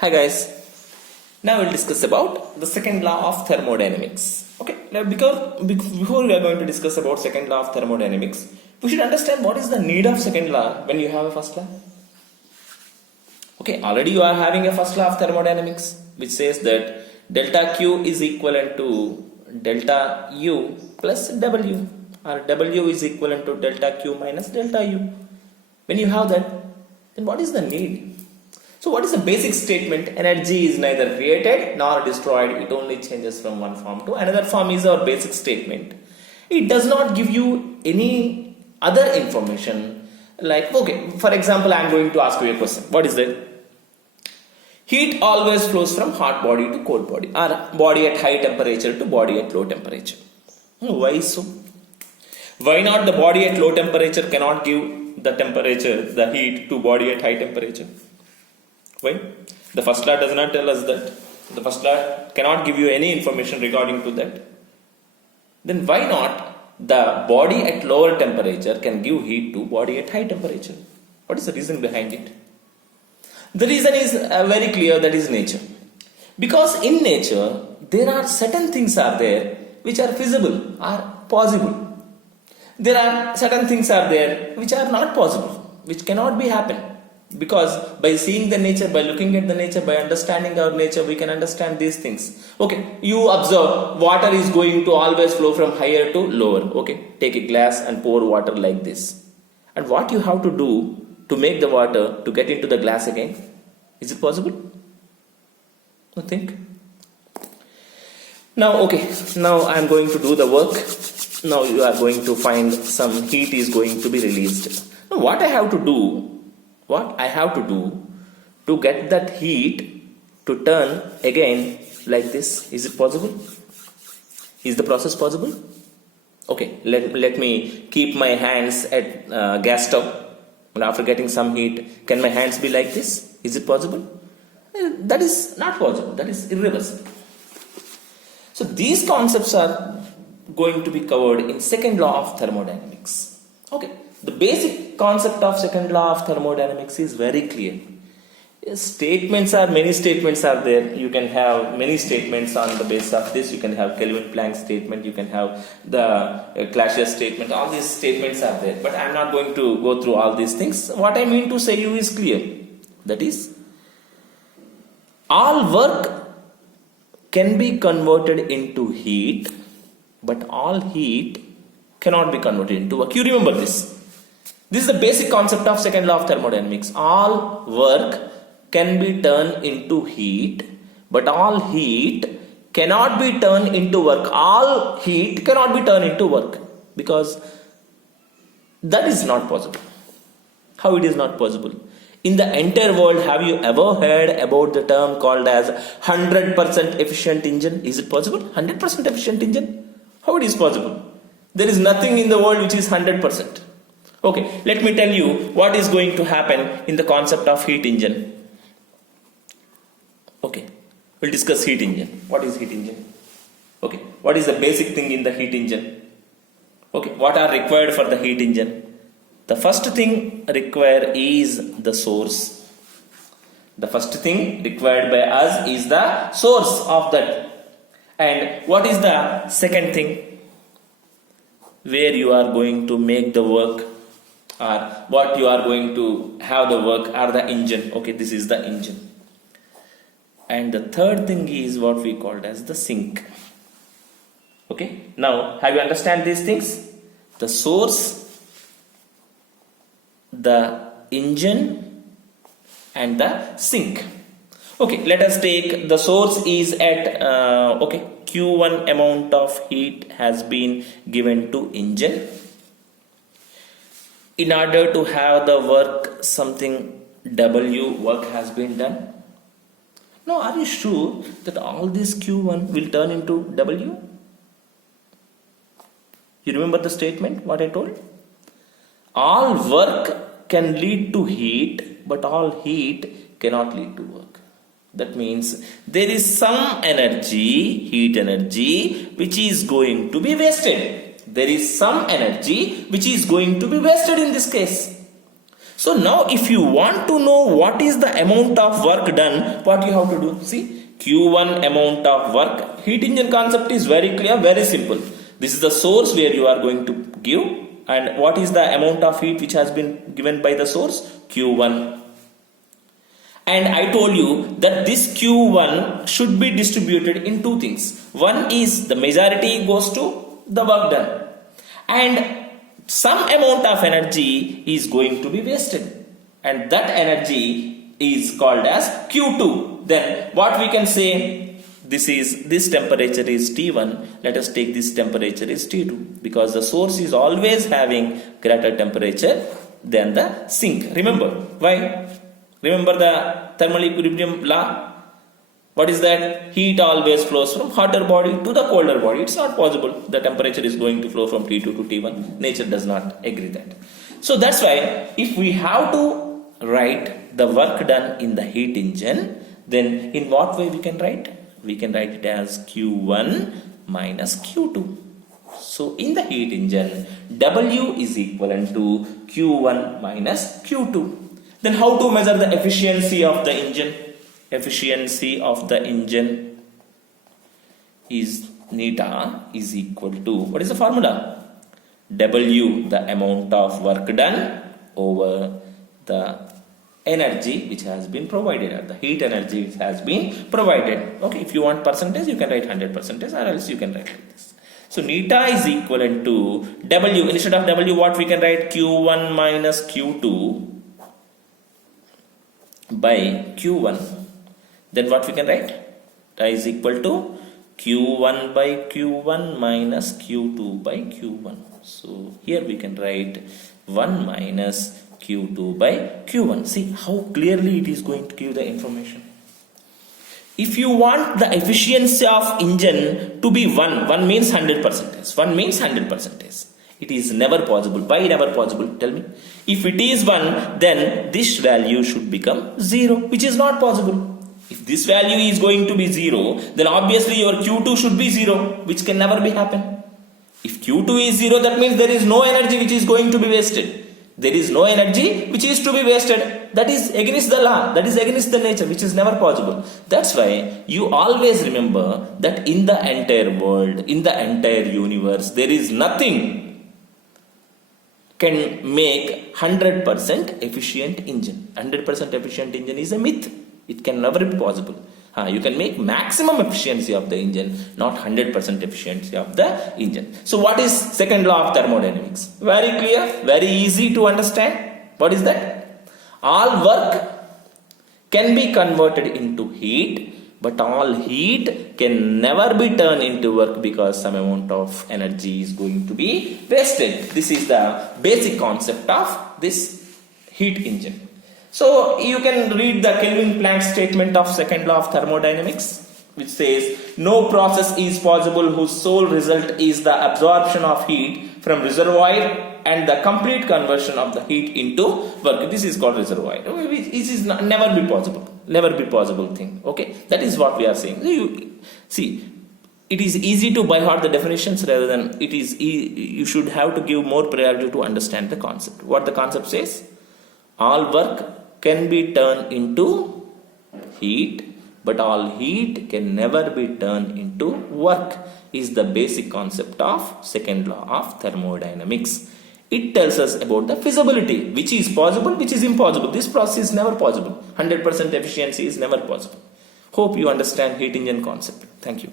Hi guys, now we'll discuss about the second law of thermodynamics. Okay, now before we are going to discuss about second law of thermodynamics, we should understand what is the need of second law when you have a first law. Okay, already you are having a first law of thermodynamics which says that delta Q is equivalent to delta U plus W, or W is equivalent to delta Q minus delta U. When you have that, then what is the need? So what is the basic statement? Energy is neither created nor destroyed. It only changes from one form to another form is our basic statement. It does not give you any other information. Like, okay, for example, I am going to ask you a question. What is that? Heat always flows from hot body to cold body, or body at high temperature to body at low temperature. Why so? Why not the body at low temperature cannot give the temperature, the heat to body at high temperature? Why? The first law does not tell us that. The first law cannot give you any information regarding to that. Then why not the body at lower temperature can give heat to body at high temperature? What is the reason behind it? The reason is very clear, that is nature. Because in nature, there are certain things are there which are feasible, are possible. There are certain things are there which are not possible, which cannot be happen. Because by seeing the nature, by looking at the nature, by understanding our nature, we can understand these things. Okay, you observe water is going to always flow from higher to lower. Okay, take a glass and pour water like this. And what you have to do to make the water to get into the glass again? Is it possible? I think. Now, okay, now I am going to do the work. Now you are going to find some heat is going to be released. Now what I have to do to get that heat to turn again like this? Is it possible? Is the process possible? Okay, let me keep my hands at gas stove, and after getting some heat, can my hands be like this? Is it possible? That is not possible. That is irreversible. So these concepts are going to be covered in second law of thermodynamics. Okay. The basic concept of second law of thermodynamics is very clear. Many statements are there. You can have many statements on the basis of this. You can have Kelvin-Planck statement. You can have the Clashes statement. All these statements are there. But I am not going to go through all these things. What I mean to say you is clear. That is, all work can be converted into heat, but all heat cannot be converted into work. You remember this. This is the basic concept of second law of thermodynamics. All work can be turned into heat, but all heat cannot be turned into work. All heat cannot be turned into work, because that is not possible. How it is not possible? In the entire world, have you ever heard about the term called as 100% efficient engine? Is it possible? 100% efficient engine? How it is possible? There is nothing in the world which is 100%. Okay, let me tell you what is going to happen in the concept of heat engine. Okay, we'll discuss heat engine. What is heat engine? Okay, what is the basic thing in the heat engine? Okay, what are required for the heat engine? The first thing required is the source. The first thing required by us is the source of that. And what is the second thing? Where you are going to make the work, or what you are going to have the work, or the engine. Okay, this is the engine. And the third thing is what we called as the sink. Okay, now have you understand these things? The source, the engine, and the sink. Okay, let us take the source is at Q1 amount of heat has been given to engine. In order to have the work, something W work has been done. Now, are you sure that all this Q1 will turn into W? You remember the statement, what I told? All work can lead to heat, but all heat cannot lead to work. That means there is some energy, heat energy, which is going to be wasted. There is some energy which is going to be wasted in this case. So now if you want to know what is the amount of work done, what you have to do? See, Q1 amount of work. Heat engine concept is very clear, very simple. This is the source where you are going to give, and what is the amount of heat which has been given by the source? Q1. And I told you that this Q1 should be distributed in two things. One is the majority goes to the work done, and some amount of energy is going to be wasted, and that energy is called as Q2. Then what we can say, this temperature is T1, let us take this temperature is T2, because the source is always having greater temperature than the sink. Remember why? Remember the thermal equilibrium law? What is that? Heat always flows from hotter body to the colder body. It's not possible. The temperature is going to flow from T2 to T1. Nature does not agree that. So that's why if we have to write the work done in the heat engine, then in what way we can write? We can write it as Q1 minus Q2. So in the heat engine, W is equivalent to Q1 minus Q2. Then how to measure the efficiency of the engine? Efficiency of the engine is neta is equal to, what is the formula? W, the amount of work done, over the energy which has been provided, or the heat energy which has been provided. Okay, if you want percentage, you can write 100%, or else you can write like this. So neta is equivalent to W. Instead of W, what we can write? Q1 minus Q2 by Q1. Then what we can write? T is equal to Q1 by Q1 minus Q2 by Q1. So here we can write 1 minus Q2 by Q1. See how clearly it is going to give the information. If you want the efficiency of engine to be 1 means 100%. 1 means 100%. It is never possible. Why never possible? Tell me. If it is 1, then this value should become 0, which is not possible. If this value is going to be 0, then obviously your Q2 should be 0, which can never be happen. If Q2 is 0, that means there is no energy which is going to be wasted. There is no energy which is to be wasted. That is against the law. That is against the nature, which is never possible. That's why you always remember that in the entire world, in the entire universe, there is nothing can make 100% efficient engine. 100% efficient engine is a myth. It can never be possible. You can make maximum efficiency of the engine, not 100% efficiency of the engine. So what is second law of thermodynamics? Very clear, very easy to understand. What is that? All work can be converted into heat, but all heat can never be turned into work because some amount of energy is going to be wasted. This is the basic concept of this heat engine. So you can read the Kelvin-Planck statement of second law of thermodynamics, which says no process is possible whose sole result is the absorption of heat from reservoir and the complete conversion of the heat into work. This is called reservoir. This is never be possible thing. Okay, that is what we are saying. See, it is easy to by heart the definitions rather than it is. You should have to give more priority to understand the concept. What the concept says: all work can be turned into heat, but all heat can never be turned into work is the basic concept of second law of thermodynamics. It tells us about the feasibility, which is possible, which is impossible. This process is never possible. 100% efficiency is never possible. Hope you understand heat engine concept. Thank you.